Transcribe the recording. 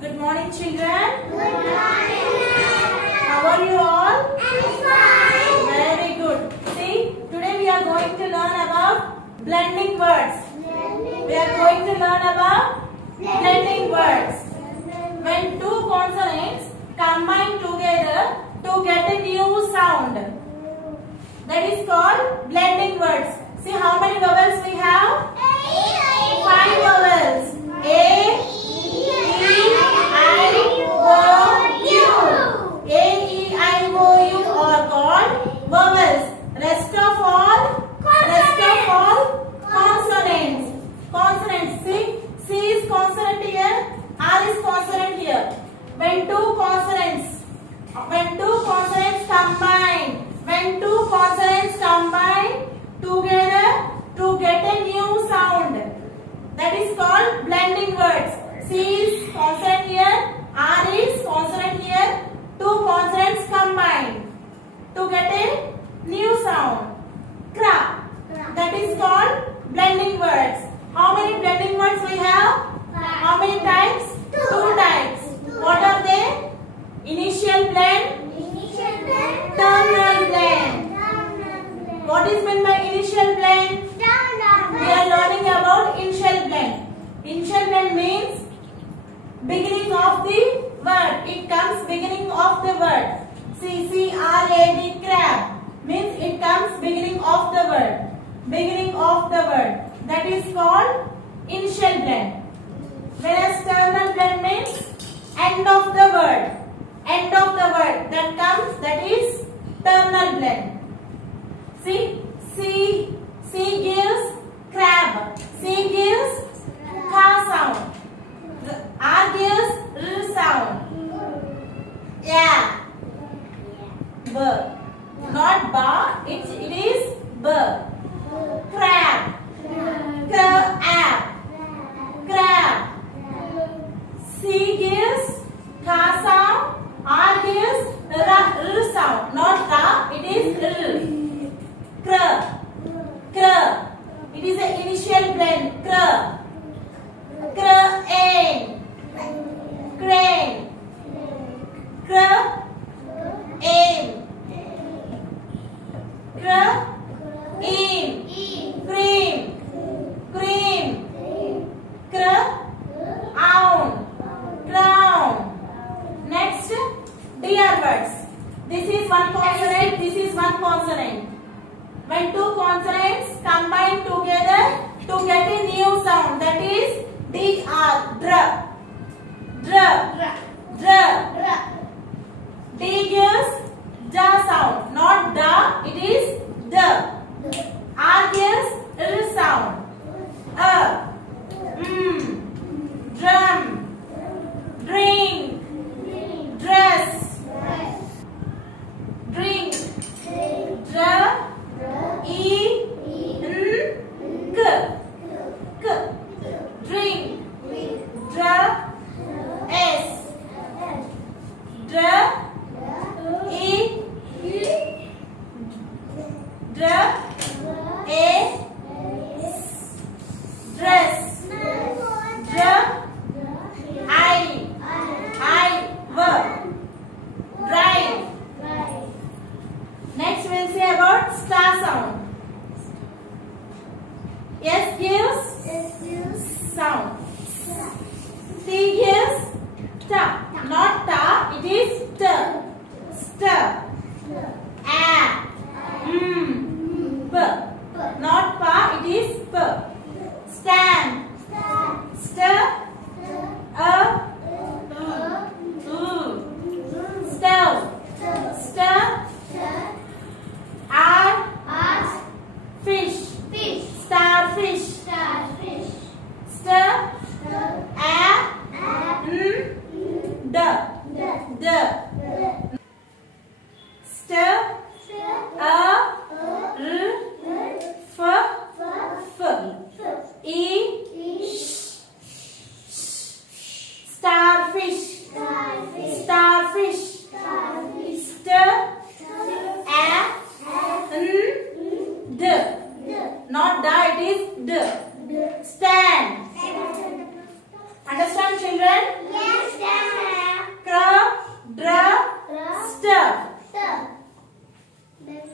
Good morning, children. Good morning. How are you all? I'm fine. Very good. See, today we are going to learn about blending words. We are going to learn about blending words. When two consonants combine together to get a new sound, that is called blending words. See how many vowels we have? 5 vowels. A, E, I, O, U. A, E, I, O, U are called vowels. Rest of all consonants. Consonants. See, C is consonant here, R is consonant here. When two consonants combine together to get a new sound, that is called blending words. C is consonant here, R is consonant here. Two consonants combine to get a new sound. Kra. That is called blending words. How many blending words we have? How many types? 2 types. What are they? Initial blend, terminal blend. What is meant by initial blend? We are learning about initial blend. Initial blend means beginning of the word. It comes beginning of the word. C-C-R-A-B, crab, means it comes beginning of the word. Beginning of the word. That is called initial blend. Whereas terminal blend means end of the word. End of the word that comes, that is terminal blend. See, C gives crab. C gives ka sound. R gives r sound. Yeah. B. Not ba, it is b. Crab. Crab. Crab. C gives ka sound. R gives r sound. Not ka, it is r. Kr. Kr. It is an initial blend. Kr. Crane. Crane. Crane. Cream. Cream. Cream. Crown. Crown. Next, DR words. This is one consonant. This is one consonant. When two consonants combine together to get a new sound, that is DR. Dr. Dr. Dr. D gives ja sound, not da, it is d. R gives r sound. Drum. Drink. Dress. Drink. Drink. Dress. Drive. Next we'll say about star sound. S gives sound. T gives ta. Not ta, it is t. Stir. A. P. Not pa, it is p. Stand. Stir. Stove. Stir. Fish. Starfish. Stir. D. Stir. F. E. Starfish. Starfish. Stir. D. Not da, it is d. Stand. Understand, children? Yes, Here.